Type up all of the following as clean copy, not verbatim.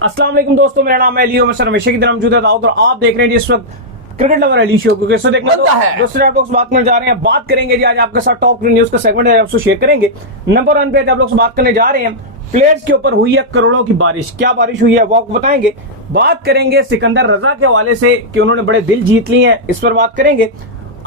अस्सलाम वालेकुम दोस्तों, मेरा नाम है अली उमर, हमेशा की तरह मौजूद है और आप देख रहे हैं जिस वक्त क्रिकेट लवर अली शो को। कैसे देखना दोस्तों, आप लोग बात करने जा रहे हैं, बात करेंगे जी आज आपके साथ टॉप न्यूज का सेगमेंट है, आपसे शेयर करेंगे। नंबर 1 पे आप लोग से बात करने जा रहे हैं, प्लेयर्स के ऊपर हुई है करोड़ों की बारिश। क्या बारिश हुई है वो आपको बताएंगे। बात करेंगे सिकंदर रजा के हवाले से कि उन्होंने बड़े दिल जीत लिए हैं, इस पर बात करेंगे।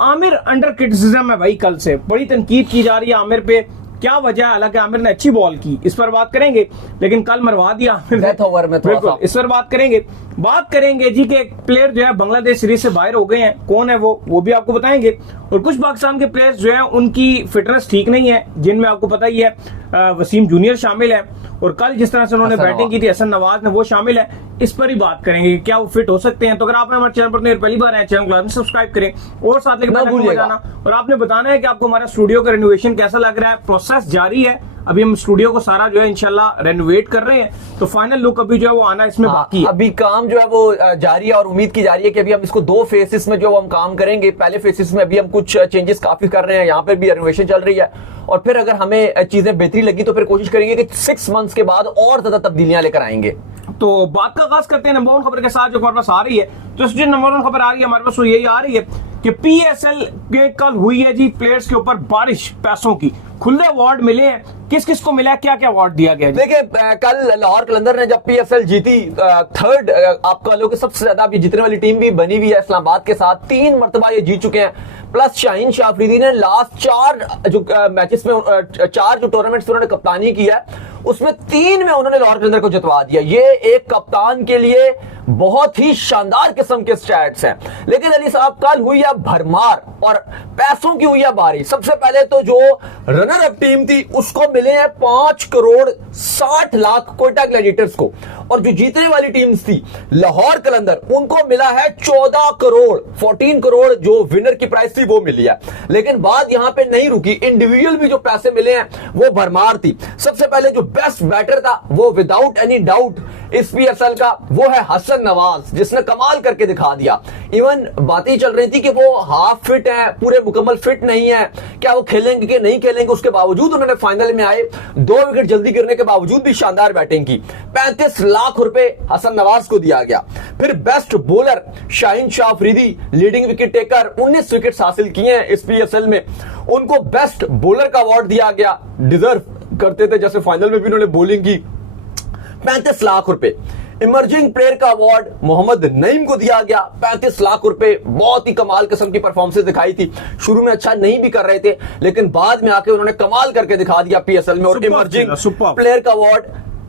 आमिर अंडर क्रिटिसिज्म है भाई, कल से बड़ी तनकीद की जा रही है आमिर पे, क्या वजह है? हालांकि आमिर ने अच्छी बॉल की, इस पर बात करेंगे, लेकिन कल मरवा दिया आमिर ने। बिल्कुल, इस पर बात करेंगे। बात करेंगे जी के एक प्लेयर जो है बांग्लादेश सीरीज से बाहर हो गए हैं, कौन है वो भी आपको बताएंगे। और कुछ पाकिस्तान के प्लेयर्स जो है उनकी फिटनेस ठीक नहीं है, जिनमें आपको पता ही है वसीम जूनियर शामिल है, और कल जिस तरह से उन्होंने बैटिंग की थी हसन नवाज ने, वो शामिल है। इस पर ही बात करेंगे कि क्या वो फिट हो सकते हैं। तो अगर आपने हमारे चैनल पर पहली बार आए, चैनल को सब्सक्राइब करें और साथ लेकर बताना, और आपने बताना है कि आपको हमारा स्टूडियो का रेनोवेशन कैसा लग रहा है। प्रोसेस जारी है, अभी हम स्टूडियो को सारा जो है इंशाल्लाह रेनोवेट कर रहे हैं, तो फाइनल लुक अभी जो है वो आना इसमें बाकी है। अभी काम जो है वो जारी है और उम्मीद की जा रही है कि अभी हम इसको 2 फेसेस में जो हम काम करेंगे। पहले फेसेस में अभी हम कुछ चेंजेस काफी कर रहे हैं, यहाँ पर भी रेनोवेशन चल रही है, और फिर अगर हमें चीजें बेहतरी लगी तो फिर कोशिश करेंगे कि 6 मंथ्स के बाद और ज्यादा तब्दीलियां लेकर आएंगे। तो बात का आगाज करते हैं नंबर 1 खबर के साथ, जो हमारे पास आ रही है। तो जो नंबर 1 खबर आ रही है हमारे पास वो यही आ रही है कि पीएसएल के कल हुई है जी प्लेयर्स के ऊपर बारिश पैसों की। खुले अवार्ड मिले हैं, किस किस को मिला, क्या क्या अवार्ड दिया गया? देखिए, कल लाहौर कलंदर ने जब पीएसएल जीती, थर्ड आप कह लो कि सबसे ज्यादा अभी जीतने वाली टीम भी बनी हुई है इस्लामाबाद के साथ। 3 मरतबा ये जीत चुके हैं, प्लस शाहीन शाह अफरीदी ने लास्ट 4 जो मैचेस में 4 जो टूर्नामेंट्स उन्होंने कप्तानी की है, उसमें 3 में उन्होंने लाहौर कलंदर को जितवा दिया। ये एक कप्तान के लिए बहुत ही शानदार किस्म के स्टैट्स हैं। लेकिन अली साहब, कल हुई है भरमार और पैसों की हुई है बारिश। सबसे पहले तो जो रनर अप टीम थी उसको मिले हैं 5 करोड़ 60 लाख कोयटा ग्लैडिएटर्स को, और जो जीतने वाली टीम्स थी लाहौर कलंदर, उनको मिला है 14 करोड़ 14 करोड़ जो विनर की प्राइस थी वो मिली है। लेकिन बात यहां पे नहीं रुकी, इंडिविजुअल भी जो पैसे मिले हैं वो भरमार थी। सबसे पहले जो बेस्ट बैटर था वो विदाउट एनी डाउट इस पीएसएल का वो है हसन नवाज, जिसने कमाल करके दिखा दिया। इवन बातें चल रही थी कि वो हाफ फिट है, पूरे मुकम्मल फिट नहीं है, क्या वो खेलेंगे कि नहीं खेलेंगे। उसके बावजूद उन्होंने फाइनल में आए, 2 विकेट जल्दी गिरने के बावजूद भी शानदार बैटिंग की। 35 लाख रुपए हसन नवाज को दिया गया। फिर best bowler Shaheen Shah Afridi, leading wicket taker, 19 wicket हासिल किए हैं इस पीएसएल में, उनको बेस्ट बॉलर का अवार्ड दिया गया। डिजर्व करते थे, जैसे फाइनल में भी उन्होंने बॉलिंग की। 35 लाख रुपए। इमर्जिंग प्लेयर का अवार्ड मोहम्मद नईम को दिया गया, 35 लाख रुपए। बहुत ही कमाल किस्म की परफॉर्मेंस दिखाई थी। शुरू में अच्छा नहीं भी कर रहे थे, लेकिन बाद में आके उन्होंने कमाल करके दिखा दिया पीएसएल में। और इमर्जिंग प्लेयर का अवार्ड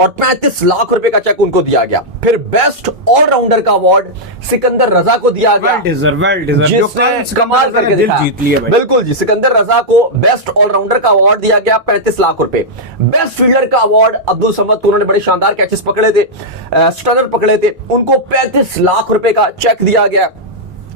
और 35 लाख रुपए का चेक उनको दिया गया। फिर बेस्ट ऑलराउंडर का अवार्ड सिकंदर रजा को दिया गया, जिसने कमाल करके दिल जीत लिया। बिल्कुल जी, सिकंदर रजा को बेस्ट ऑलराउंडर का अवार्ड दिया गया, 35 लाख रुपए। बेस्ट फील्डर का अवार्ड अब्दुल समद को, उन्होंने बड़े शानदार कैचेस पकड़े थे, स्टनर पकड़े थे, उनको 35 लाख रुपए का चेक दिया गया।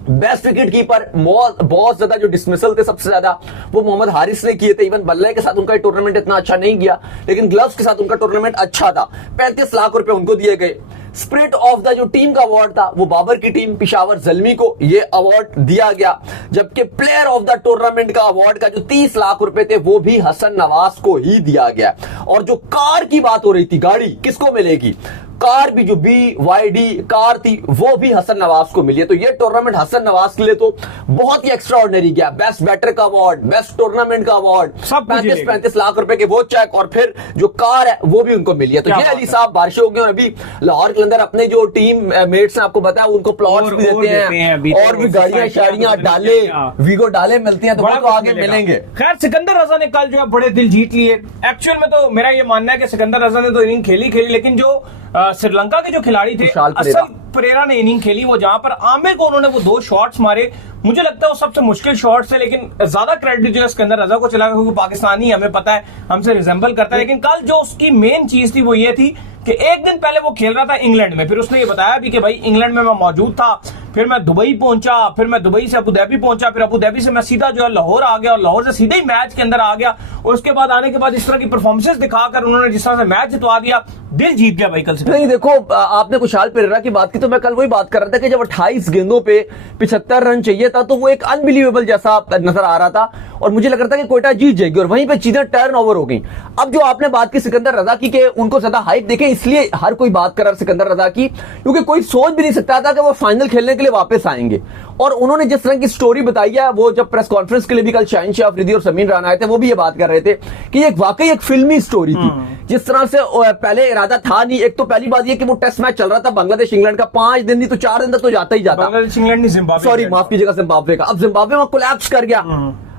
बेस्ट विकेट कीपर, बहुत ज्यादा जो डिसमिसल थे सबसे ज्यादा वो मोहम्मद हारिस ने किए थे। इवन बल्ले के साथ उनका टूर्नामेंट इतना अच्छा नहीं गया, लेकिन ग्लव्स के साथ उनका टूर्नामेंट अच्छा था। 35 लाख रुपए उनको दिए गए। स्पिरिट ऑफ द जो टीम का अवार्ड था वो बाबर की टीम पिशावर जल्मी को ये अवार्ड दिया गया, जबकि प्लेयर ऑफ द टूर्नामेंट का अवार्ड का जो 30 लाख रुपए थे वो भी हसन नवाज को ही दिया गया। और जो कार की बात हो रही थी, गाड़ी किसको मिलेगी, कार भी जो BYD कार थी वो भी हसन नवाज को मिली है। तो ये टूर्नामेंट हसन नवाज के लिए तो बहुत ही एक्स्ट्रा ऑर्डिनरी गया। बेस्ट बैटर का अवार्ड, बेस्ट टूर्नामेंट का अवार्ड, 35 लाख रुपए के वो चेक, और फिर जो कार है वो भी उनको मिली है। तो ये अली साहब बारिशें हो गई, और अभी लाहौर के अंदर अपने जो टीम मेट्स हैं, आपको बताया, उनको प्लॉट्स भी देते हैं, और भी गाड़ियां शाड़ियां डाले, वीगो डाले मिलती हैं, तो वो आगे मिलेंगे। खैर, सिकंदर रजा ने कल जो है बड़े दिल जीत लिए। एक्चुअल में तो मेरा ये मानना है कि सिकंदर रजा ने तो इनिंग खेली, लेकिन जो श्रीलंका के जो खिलाड़ी थे, असल परेरा ने इनिंग खेली, वो जहां पर आमिर को उन्होंने वो 2 शॉट्स मारे, मुझे लगता है वो सबसे मुश्किल शॉट्स है। लेकिन ज्यादा क्रेडिट जो है सिकंदर रजा को चला, क्योंकि पाकिस्तानी हमें पता है हमसे रिजेंबल करता है। लेकिन कल जो उसकी मेन चीज थी वो ये थी कि एक दिन पहले वो खेल रहा था इंग्लैंड में, फिर उसने ये बताया भी कि भाई इंग्लैंड में मैं मौजूद था, फिर मैं दुबई पहुंचा, फिर मैं दुबई से अबू धाबी पहुंचा, फिर अबू धाबी से मैं सीधा जो है लाहौर आ गया, और लाहौर से सीधे ही मैच के अंदर आ गया। और उसके बाद आने के बाद इस तरह की परफॉर्मेंसेस दिखाकर उन्होंने जिस तरह से मैच जितवा दिया, दिल जीत गया भाई कल से। नहीं, देखो, आपने खुशहाल पेरेरा की बात की, तो मैं कल वही बात कर रहा था कि जब 28 गेंदों पे 75 रन चाहिए था, तो वो एक अनबिलीवेबल जैसा नजर आ रहा था। और मुझे लग रहा था कि कोयटा जीत जाएगी और वहीं पे चीजें टर्न ओवर हो गई। अब जो आपने बात की सिकंदर रजा की कि उनको ज्यादा हाइप देखे, इसलिए हर कोई बात कर रहा सिकंदर रजा की, क्योंकि कोई सोच भी नहीं सकता था कि वो फाइनल खेलने के लिए वापस आएंगे। और उन्होंने जिस तरह की स्टोरी बताई है, वो जब प्रेस कॉन्फ्रेंस के लिए भी कल शाहीन शाह अफरीदी और समीर राना आए थे, वो भी ये बात कर रहे थे कि ये वाकई एक फिल्मी स्टोरी थी। जिस तरह से पहले इरादा था नहीं, एक तो पहली बात ये कि वो टेस्ट मैच चल रहा था बांग्लादेश इंग्लैंड का, 5 दिन नहीं तो 4 दिन तक तो जाता ही जाता, बांग्लादेश इंग्लैंड नहीं, जिम्बाब्वे, सॉरी माफ कीजिएगा, जिम्बाब्वे का। अब जिम्बाब्वे में कोलैप्स कर गया,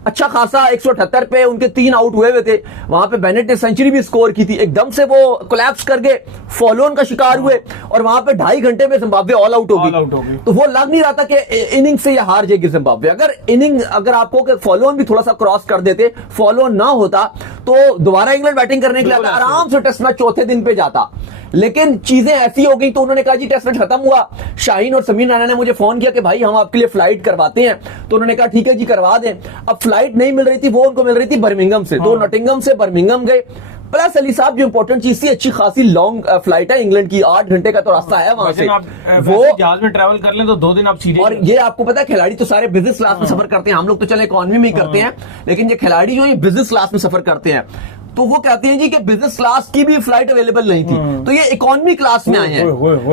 अच्छा खासा 178 पे उनके 3 आउट हुए थे, वहां पे बेनेट ने सेंचुरी भी स्कोर की थी, एकदम से वो कोलैप्स कर गए, फॉलो ऑन का शिकार हुए और वहां पे 2.5 घंटे में जिम्बाब्वे ऑल आउट हो गई। तो वो लग नहीं रहा था कि इनिंग से ये हार जाएगी जिम्बाब्वे। अगर आपको फॉलो ऑन भी थोड़ा सा क्रॉस कर देते, फॉलो ऑन ना होता तो दोबारा इंग्लैंड बैटिंग करने के लिए आराम से टेस्ट मैच चौथे दिन पे जाता। लेकिन चीजें ऐसी हो गई तो उन्होंने कहा जी टेस्ट मैच खत्म हुआ। शाहीन और समीर राना ने मुझे फोन किया कि भाई हम आपके लिए फ्लाइट करवाते हैं, तो उन्होंने कहा ठीक है जी करवा दें। अब फ्लाइट नहीं मिल रही थी, वो उनको मिल रही थी बर्मिंघम से, तो नॉटिंघम से बर्मिंघम गए। प्लस अली साहब जो इंपॉर्टेंट चीज थी, अच्छी खासी लॉन्ग फ्लाइट है इंग्लैंड की, 8 घंटे का तो रास्ता है वहां से। वो जहाज में ट्रैवल कर लें तो 2 दिन आप सीधे। और ये आपको पता है खिलाड़ी तो सारे बिजनेस क्लास में सफर करते हैं, हम लोग तो चले इकोनॉमी में ही करते हैं, लेकिन ये खिलाड़ी जो ये बिजनेस क्लास में सफर करते हैं, तो वो कहते हैं जी कि बिजनेस क्लास की भी फ्लाइट अवेलेबल नहीं थी, तो ये इकोनॉमी क्लास में आए हैं।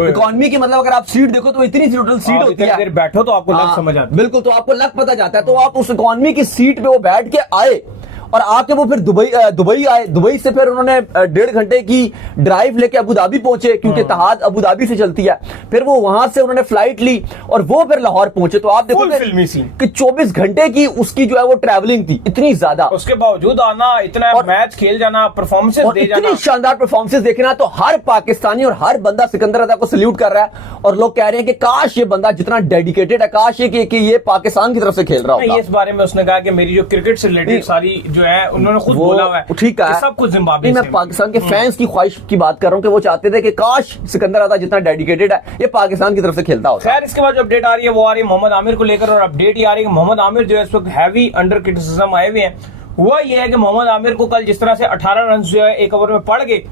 इकोनॉमी की मतलब अगर आप सीट देखो तो इतनी टोटल सीट होती है, बैठो तो आपको लग समझ आता है, बिल्कुल, तो आपको लग पता जाता है। तो आप उस इकोनॉमी की सीट पे वो बैठ के आए और आके वो फिर दुबई आए। दुबई से फिर उन्होंने 1.5 घंटे की ड्राइव लेके अबू धाबी पहुंचे, क्योंकि तहाद अबू धाबी से चलती है। फिर वो वहां से उन्होंने फ्लाइट ली और वो फिर लाहौर पहुंचे। तो आप देखो कि 24 घंटे की उसकी जो है वो ट्रैवलिंग थी, इतनी ज्यादा, उसके बावजूद आना, इतना मैच खेल जाना, परफॉर्मेंसेस दे जाना, इतनी शानदार परफॉर्मेंसेस देखना, तो हर पाकिस्तानी और हर बंदा सिकंदर रजा को सल्यूट कर रहा है। और लोग कह रहे हैं कि काश ये बंदा जितना डेडिकेटेड है, काश ये कि ये पाकिस्तान की तरफ से खेल रहा होता। इस बारे में उसने कहा कि मेरी जो क्रिकेट से रिलेटेड सारी जो है उन्होंने खुद बोला हुआ है, ठीक है, सब कुछ जिम्बाब्वे। मैं पाकिस्तान के फैंस की ख्वाहिश की बात कर रहा हूं कि वो चाहते थे कि काश सिकंदर रजा जितना डेडिकेटेड है ये पाकिस्तान की तरफ से खेलता होता। खैर, इसके बाद जो अपडेट आ रही है वो आ रही है मोहम्मद आमिर को लेकर, और अपडेट ये आ रही है कि मोहम्मद आमिर जो है इस वक्त हैवी अंडर क्रिटिसिज्म आए हुए हैं। हुआ ये है कि मोहम्मद आमिर को कल जिस तरह से 18 रन जो है 1 ओवर में पड़ गए,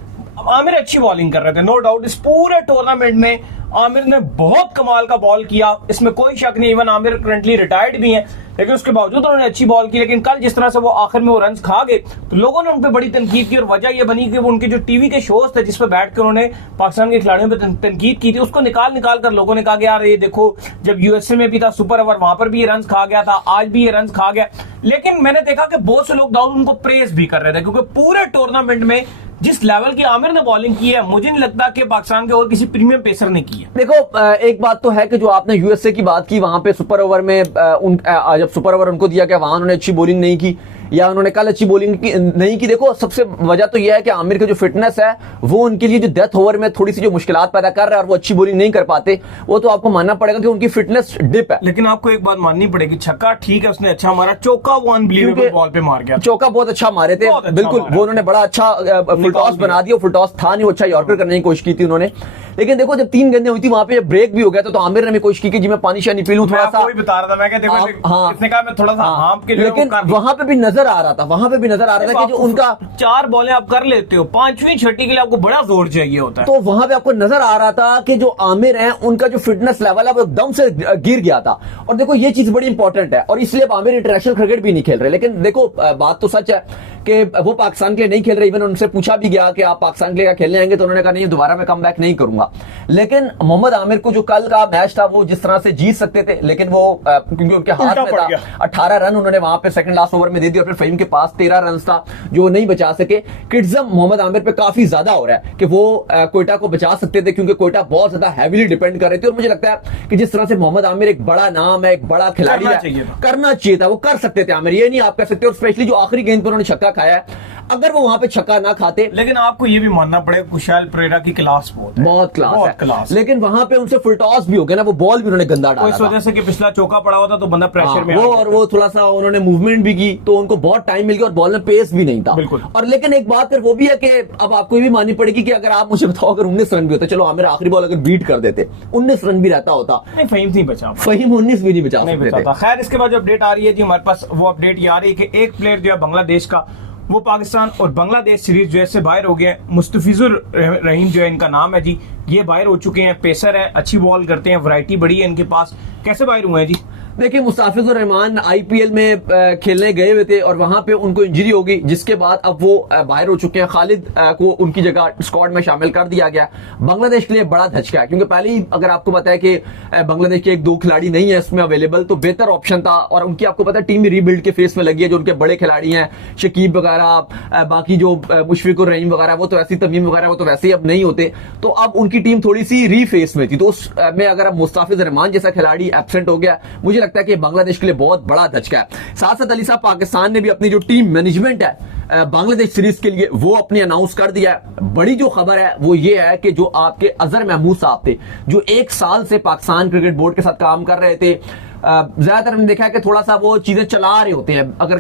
आमिर अच्छी बॉलिंग कर रहे थे, नो डाउट। इस पूरे टूर्नामेंट में आमिर ने बहुत कमाल का बॉल किया, इसमें कोई शक नहीं। इवन आमिर करंटली रिटायर्ड भी हैं, लेकिन उसके बावजूद उन्होंने अच्छी बॉल की। लेकिन कल जिस तरह से वो आखिर में वो रन खा गए, तो लोगों ने उन पर बड़ी तनकीद की, और वजह यह बनी कि वो उनके जो टीवी के शोज थे जिस पर बैठ कर उन्होंने पाकिस्तान के खिलाड़ियों पर तनकीद की थी, उसको निकाल कर लोगों ने कहा कि यार ये देखो, जब यूएसए में भी था सुपर ओवर, वहां पर भी ये रन खा गया था, आज भी ये रन खा गया। लेकिन मैंने देखा कि बहुत से लोग दाऊद उनको प्रेज भी कर रहे थे, क्योंकि पूरे टूर्नामेंट में जिस लेवल की आमिर ने बॉलिंग की है, मुझे नहीं लगता कि पाकिस्तान के और किसी प्रीमियम पेसर ने की है। देखो, एक बात तो है कि जो आपने यूएसए की बात की, वहां पे सुपर ओवर में जब सुपर ओवर उनको दिया गया, वहां उन्होंने अच्छी बॉलिंग नहीं की, या उन्होंने कल अच्छी बॉलिंग नहीं की। देखो, सबसे वजह तो यह है कि आमिर की जो फिटनेस है वो उनके लिए जो डेथ ओवर में थोड़ी सी जो मुश्किलात पैदा कर रहा है और वो अच्छी बॉलिंग नहीं कर पाते, वो तो आपको मानना पड़ेगा कि उनकी फिटनेस डिप है। लेकिन आपको एक बात माननी पड़ेगी, छक्का ठीक है उसने अच्छा मारा, चौका वो अनबिलीवेबल बॉल पे मार गया, चौका बहुत अच्छा मारे थे, बिल्कुल, वो उन्होंने बड़ा अच्छा फुल टॉस बना दिया। फुल टॉस था नहीं, वो अच्छा यॉर्कर करने की कोशिश की थी उन्होंने। लेकिन देखो, जब 3 गेंदें हुई थी वहां पे ब्रेक भी हो गया था, तो आमिर ने भी कोशिश की कि जी मैं पानी शानी पी लूं थोड़ा सा, बता रहा था मैं, इसने कहा मैं थोड़ा सा हाँप के, लेकिन वहां पे भी नजर आ रहा था, कि जो उनका 4 बॉलें आप कर लेते हो, 5वीं छठी के लिए आपको बड़ा जोर चाहिए होता है। तो वहां पे आपको नजर आ रहा था कि जो आमिर हैं उनका जो फिटनेस लेवल है वो एकदम से गिर गया था। और देखो, ये चीज बड़ी इंपॉर्टेंट है, और इसलिए आमिर इंटरनेशनल क्रिकेट भी नहीं खेल रहे। लेकिन देखो, बात तो सच है कि वो पाकिस्तान के लिए नहीं खेल रहे। इवन उनसे पूछा भी गया कि आप पाकिस्तान के लिए खेलने आएंगे, तो उन्होंने कहा नहीं, दोबारा मैं कम बैक नहीं करूंगा। लेकिन मोहम्मद आमिर को जो कल का मैच था वो जिस तरह से जीत सकते थे, लेकिन वो क्योंकि उनके हाथ में था, 18 रन उन्होंने वहां पे सेकंड लास्ट ओवर में दे दिया, और फिर फहीम के पास 13 रन था जो नहीं बचा सके। क्रिटिसिज्म मोहम्मद आमिर पे काफी ज्यादा हो रहा है कि वो कोयटा को बचा सकते थे, क्योंकि कोयटा बहुत ज्यादा हैवीली डिपेंड कर रहे थे। और मुझे लगता है कि जिस तरह से मोहम्मद आमिर एक बड़ा नाम है, एक बड़ा खिलाड़ी है, करना चाहिए था, वो कर सकते थे आमिर, ये नहीं आप कह सकते। और स्पेशली जो आखिरी गेंद पर उन्होंने छक्का खाया है, अगर वो वहां पे छक्का ना खाते। लेकिन आपको ये भी मानना पड़ेगा कुशाल परेरा की क्लास बहुत क्लास। लेकिन वहां पे उनसे फुल टॉस भी हो गया ना, वो बॉल भी उन्होंने गंदा डाला, इस वजह से कि पिछला चौका पड़ा हुआ था तो बंदा प्रेशर में और वो थोड़ा सा उन्होंने मूवमेंट भी की, तो उनको बहुत टाइम मिल गया और बॉल में पेस भी नहीं था। बिल्कुल। और लेकिन एक बात फिर वो भी है कि अब आपको ये भी माननी पड़ेगी कि अगर आप मुझे बताओ, अगर 19 रन भी होता, चलो आमिर आखिरी बॉल अगर बीट कर देते, 19 रन भी रहता होता, फहीम नहीं बचा, फहीम 19 भी नहीं बचा सकते थे। खैर, इसके बाद जो अपडेट आ रही है जी हमारे पास, वो अपडेट ये आ रही है कि एक प्लेयर जो है बांग्लादेश का, वो पाकिस्तान और बांग्लादेश सीरीज जो है से बाहर हो गए हैं। मुस्तफिजुर रहीम जो है इनका नाम है जी, ये बाहर हो चुके हैं, पेसर है, अच्छी बॉल करते हैं, वैरायटी बड़ी है इनके पास। कैसे बाहर हुए हैं जी? देखिए मुस्ताफिजुर रहमान आईपीएल में खेलने गए हुए थे और वहां पे उनको इंजरी हो गई, जिसके बाद अब वो बाहर हो चुके हैं। खालिद को उनकी जगह स्क्वाड में शामिल कर दिया गया। बांग्लादेश के लिए बड़ा धचका है, क्योंकि पहले ही अगर आपको पता है कि बांग्लादेश के 1-2 खिलाड़ी नहीं है इसमें अवेलेबल, तो बेहतर ऑप्शन था। और उनकी आपको पता है टीम भी रीबिल्ड के फेस में लगी है। जो उनके बड़े खिलाड़ी हैं शकीब वगैरह, बाकी जो मुशफिकुर रहीम वगैरह, वो तो ऐसी तमीम वगैरह वो तो वैसे ही अब नहीं होते, तो अब उनकी टीम थोड़ी सी रीफेस में थी। तो उसमें अगर अब मुस्ताफिज रहमान जैसा खिलाड़ी एब्सेंट हो गया, मुझे लगता है कि बांग्लादेश के लिए बहुत बड़ा धचका है। साथ साथ अली साहब पाकिस्तान ने भी अपनी जो टीम मैनेजमेंट है बांग्लादेश सीरीज के लिए वो अपनी अनाउंस कर दिया है। बड़ी जो खबर है वो ये है कि जो आपके अजहर महमूद साहब थे, जो 1 साल से पाकिस्तान क्रिकेट बोर्ड के साथ काम कर रहे थे, ज्यादातर हमने देखा है कि थोड़ा सा वो चीजें चला रहे होते हैं। अगर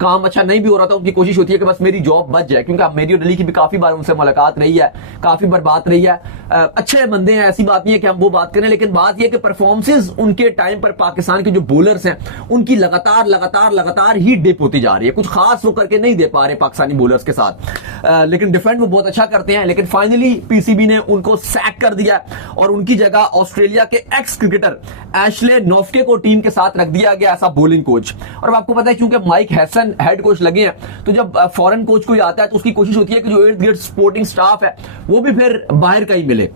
काम अच्छा नहीं भी हो रहा था, उनकी कोशिश होती है कि बस मेरी जॉब बच जाए, क्योंकि मेरी और अली की भी काफी बार उनसे मुलाकात रही है, काफी बार बात रही है। अच्छे बंदे हैं, ऐसी बात नहीं है कि हम वो बात करें, लेकिन बात यह कि परफॉर्मेंसेज उनके टाइम पर पाकिस्तान के जो बॉलर्स हैं उनकी लगातार ही डिप होती जा रही है। कुछ खास वो करके नहीं दे पा रहे पाकिस्तानी बॉलर्स के साथ, लेकिन डिफेंड वो बहुत अच्छा करते हैं। लेकिन फाइनली पीसीबी ने उनको सैक कर दिया और उनकी जगह ऑस्ट्रेलिया के एक्स क्रिकेटर एशले नोफ्के को टीम के साथ रख दिया गया ऐसा बॉलिंग कोच। और आपको पता है क्योंकि माइक हैसन हेड कोच लगे हैं, तो जब फॉरेन कोच कोई आता है तो उसकी कोशिश होती है कि जो इर्द गिर्द स्पोर्टिंग स्टाफ है वो भी फिर बाहर का ही मिले,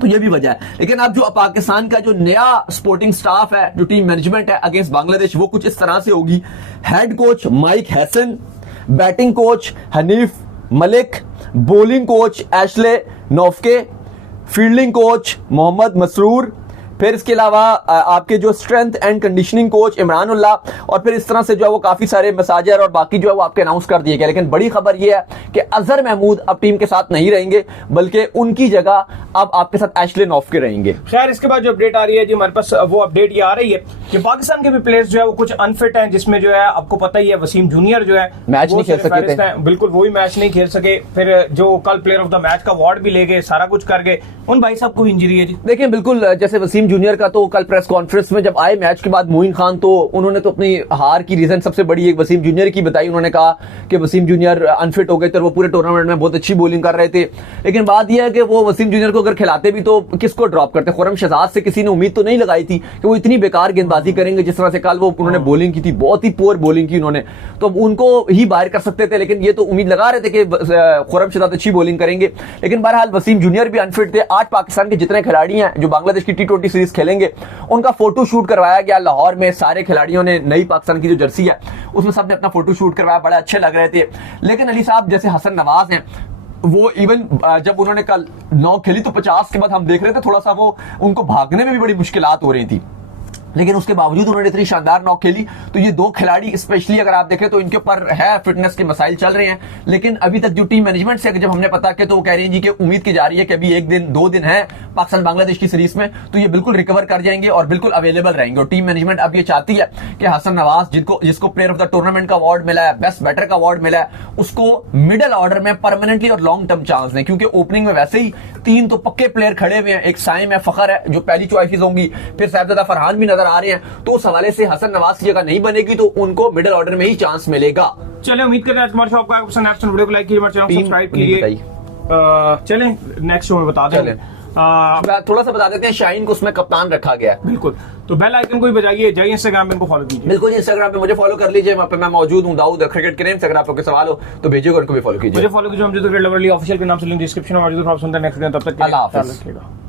तो ये भी वजह है। लेकिन अब जो पाकिस्तान का जो नया स्पोर्टिंग स्टाफ है, जो टीम मैनेजमेंट है अगेंस्ट बांग्लादेश, वो कुछ इस तरह से होगी। Head coach Mike Hesson, batting coach Hanif Malik, bowling coach Ashley Noffke, fielding coach Mohammad Masroor, फिर इसके अलावा आपके जो strength and conditioning coach Imran Ullah, और फिर इस तरह से जो है वो काफी सारे मसाजर और बाकी जो है वो आपके अनाउंस कर दिए गए। लेकिन बड़ी खबर ये है कि अजहर महमूद अब टीम के साथ नहीं रहेंगे, बल्कि उनकी जगह अब आपके साथ एशले नोफ्के रहेंगे। खैर इसके बाद जो अपडेट आ रही है जी हमारे पास, वो अपडेट ये आ रही है कि पाकिस्तान के भी प्लेयर्स जो है वो कुछ अनफिट हैं, जिसमें जो है आपको पता ही है वसीम जूनियर जो है मैच नहीं खेल सके थे, बिल्कुल वो भी मैच नहीं खेल सके। फिर जो कल प्लेयर ऑफ द मैच का अवार्ड भी ले गए, सारा कुछ कर गए, उन भाई साहब को इंजरी है जी। देखिए बिल्कुल, जैसे वसीम जूनियर का तो कल प्रेस कॉन्फ्रेंस में जब आए मैच के बाद मोइन खान, तो उन्होंने तो अपनी हार की रीजन सबसे बड़ी एक वसीम जूनियर की बताई। उन्होंने कहा कि वसीम जूनियर अनफिट हो गए थे, वो पूरे टूर्नामेंट में बहुत अच्छी बॉलिंग कर रहे थे। लेकिन बात यह है कि वो वसीम जूनियर को अगर खिलाते भी तो किसको ड्रॉप करते? खुर्रम शहजाद से किसी ने उम्मीद तो नहीं लगाई थी कि वो इतनी बेकार गेंदबाजी करेंगे जिस तरह से कल वो उन्होंने बॉलिंग की थी, बहुत ही पुअर बॉलिंग की उन्होंने, तो उनको ही बाहर कर सकते थे। लेकिन ये तो उम्मीद लगा रहे थे कि खुर्रम शहजाद अच्छी बॉलिंग करेंगे। लेकिन बहरहाल वसीम जूनियर भी अनफिट थे। आज पाकिस्तान के जितने खिलाड़ी हैं जो बांग्लादेश की T20 सीरीज खेलेंगे, उनका फोटो शूट करवाया गया लाहौर में। सारे खिलाड़ियों ने नई पाकिस्तान की जो जर्सी है उसमें सबने अपना फोटो शूट करवाया, बड़े अच्छे लग रहे थे। लेकिन अली साहब जैसे हसन नवाज हैं, वो इवन जब उन्होंने कल 9 खेली तो 50 के बाद हम देख रहे थे थोड़ा सा वो उनको भागने में भी बड़ी मुश्किलात हो रही थी, लेकिन उसके बावजूद उन्होंने इतनी शानदार नॉक खेली। तो ये 2 खिलाड़ी स्पेशली अगर आप देखें तो इनके ऊपर है फिटनेस के मसाइल चल रहे हैं। लेकिन अभी तक जो टीम मैनेजमेंट से जब हमने पता कि तो वो कह रही है जी कि उम्मीद की जा रही है कि अभी 1 दिन 2 दिन है पाकिस्तान बांग्लादेश की सीरीज में, तो ये बिल्कुल रिकवर कर जाएंगे और बिल्कुल अवेलेबल रहेंगे। और टीम मैनेजमेंट अब ये चाहती है कि हसन नवाज जिसको प्लेयर ऑफ द टूर्नामेंट का अवार्ड मिला है, बेस्ट बैटर का अवार्ड मिला है, उसको मिडिल ऑर्डर में परमानेंटली और लॉन्ग टर्म चांस दें, क्योंकि ओपनिंग में वैसे ही 3 तो पक्के प्लेयर खड़े हुए हैं। एक साइम है, फखर है जो पहली चॉइसेस होंगी, फिर साहिबजादा फरहान भी नजर आ रहे हैं। तो हवाले से हसन नवाज की जगह नहीं बनेगी तो उनको मिडिल ऑर्डर में ही चांस मिलेगा। चलिए उम्मीद करते हैं तुम्हारे शो आपको पसंद आया, वीडियो को लाइक कीजिए, हमारे चैनल को सब्सक्राइब कीजिए। चलें नेक्स्ट शो में बता दें, थोड़ा सा बता देते हैं, शाहीन को उसमें कप्तान रखा गया है। बिल्कुल, तो बेल आइकन को भी बजाइए, जाइए इंस्टाग्राम पे इनको फॉलो कीजिए। बिल्कुल, इंस्टाग्राम पे मुझे फॉलो कर लीजिए, वहाँ पे मैं मौजूद हूँ, दाऊद क्रिकेट के नेम से। अगर आप लोग के सवाल हो तो भेजिएगा, उनको भी फॉलो कीजिए। मुझे फॉलो कीजिए, हम जो क्रिकेट लवर ऑफिशियल के नाम से लिंक डिस्क्रिप्शन में मौजूद है। आप सुनते हैं नेक्स्ट वीडियो, तब तक अल्लाह हाफिज़।